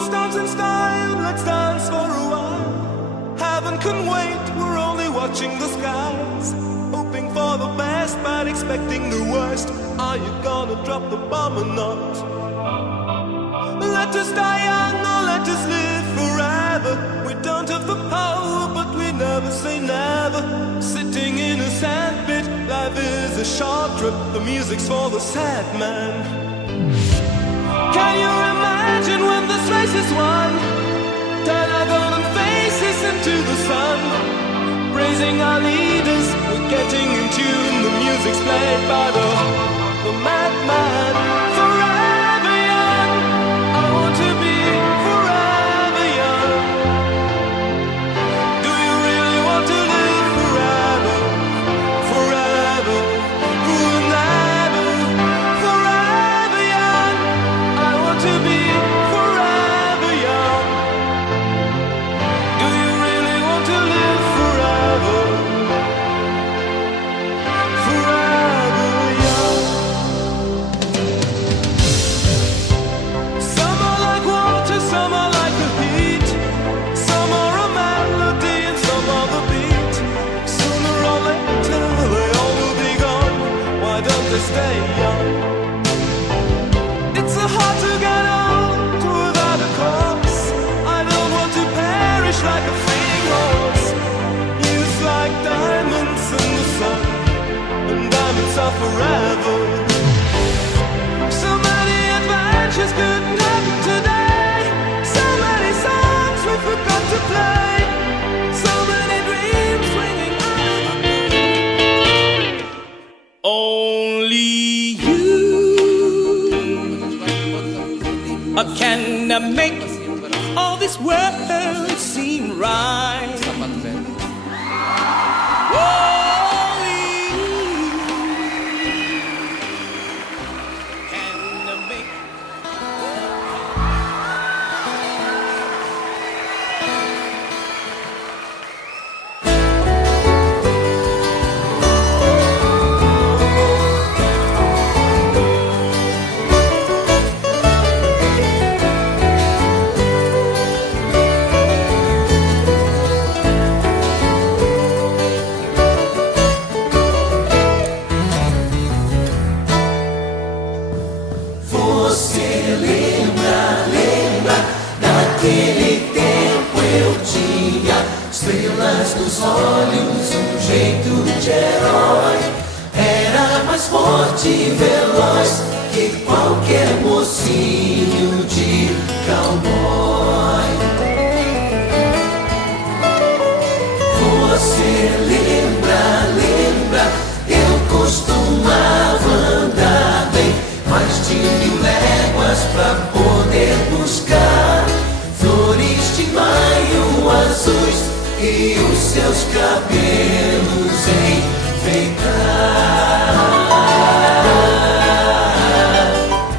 let's dance in style, let's dance for a while. Heaven can wait, we're only watching the skies, hoping for the best but expecting the worst. Are you gonna drop the bomb or not? Let us die young or let us live forever. We don't have the power but we never say never. Sitting in a sandpit, life is a short trip. The music's for the sad man. Can you imagine when this race is won? Turn our golden faces into the sun, praising our leaders, we're getting in tune. The music's played by the madman. Forever young, I want to be forever young. Do you really want to live forever? Forever, forever, forever young. I want to be forever young. Do you really want to live forever? Forever young. Some are like water, some are like the heat. Some are a melody and some are the beat. Sooner or later they all will be gone. Why don't they stay young? It's so hard to get old without a cause. I don't want to perish like a fleeting horse. Youth like diamonds in the sun, and diamonds are forever. So many adventures couldn't happen today. So many songs we forgot to play. So many dreams swinging out. Only you can make all this world seem right. Only you can make. Você lembra daquele tempo eu tinha estrelas nos olhos, um jeito de herói. Era mais forte e veloz que qualquer mocinho de cowboy. Você lembra, eu costumava andar bem mais de 1000 léguas pra poder buscar flores de maio azuis e os seus cabelos enfeitar.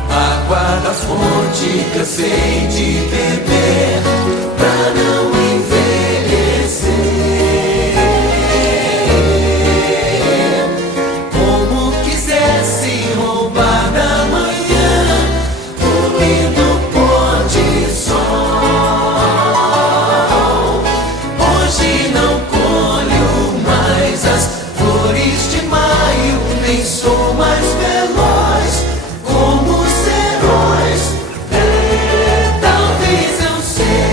Água das fontes cansei de beber pra não envelhecer. Como quisesse roubar da manhã o lindo pôr de sol. Hoje não colho mais as flores de maio, nem sou mais veloz como os heróis. Talvez eu seja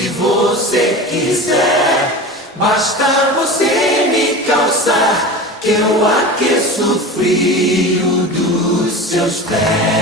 se você quiser, basta você me calçar, que eu aqueço o frio dos seus pés.